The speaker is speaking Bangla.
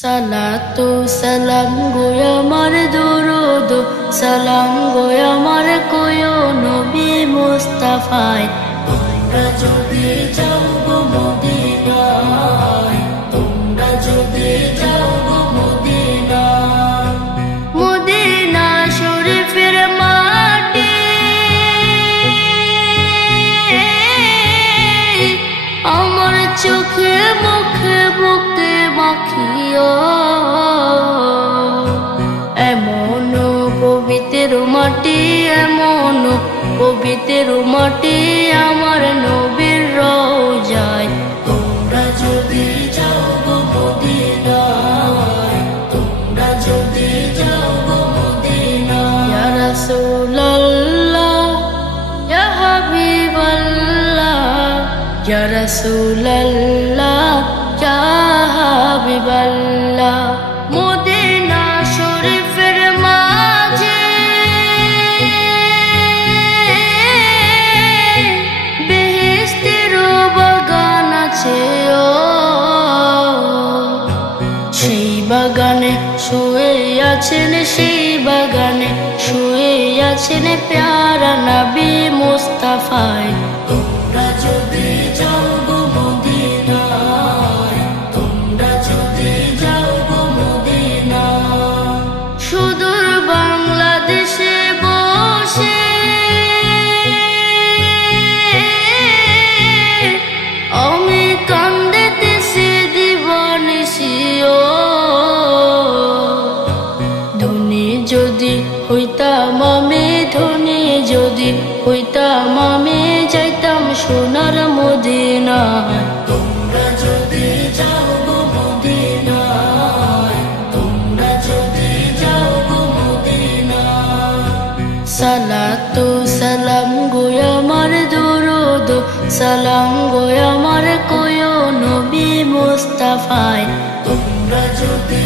সালাতু সালাম গো আমার দুরুদ সালাম গো আমার কোয় নবী মুস্তাফায়। তোমরা যদি যাও গো মদিনায়, তোমরা যদি যাও গো মদিনায়, মদিনা শরীফের মাটি আমার চোখে মুখে বুকে মাখিও। এমন পবিত্র মাটি, এমন পবিত্র মাটি আমার নবীর রওজায়। তোমরা যদি যাও গো মদিনায়, তোমরা যদি যাও গো মদিনায়। ইয়া রাসূলুল্লাহ ইয়া হাবিবাল্লাহ, ইয়া রাসূলুল্লাহ ইয়া হাবিবাল্লাহ। মদিনা শরীফের মাঝে বেহেশতের বাগান আছে ও, সেই বাগানে শুয়ে আছেন, সেই বাগানে শুয়ে আছেন প্যারা নবী মুস্তাফায়। তোমরা যদি যাও গো মদিনায়, তোমরা যদি যাও গো মদিনায়। সুদূর বাংলাদেশে বসে আমি কান্দিতেছি দিবানিশি ও। ধনী যদি হইতাম আমি, ধনী যদি হইতাম আমি, যাইতাম সোনার মদিনায়। তোমরা যদি যাও গো মদিনায়, তোমরা যদি যাও গো মদিনায়। সালাতু সালাম গো আমার দুরুদ সালাম গো আমার কোয় নবী মুস্তাফায়। তোমরা যদি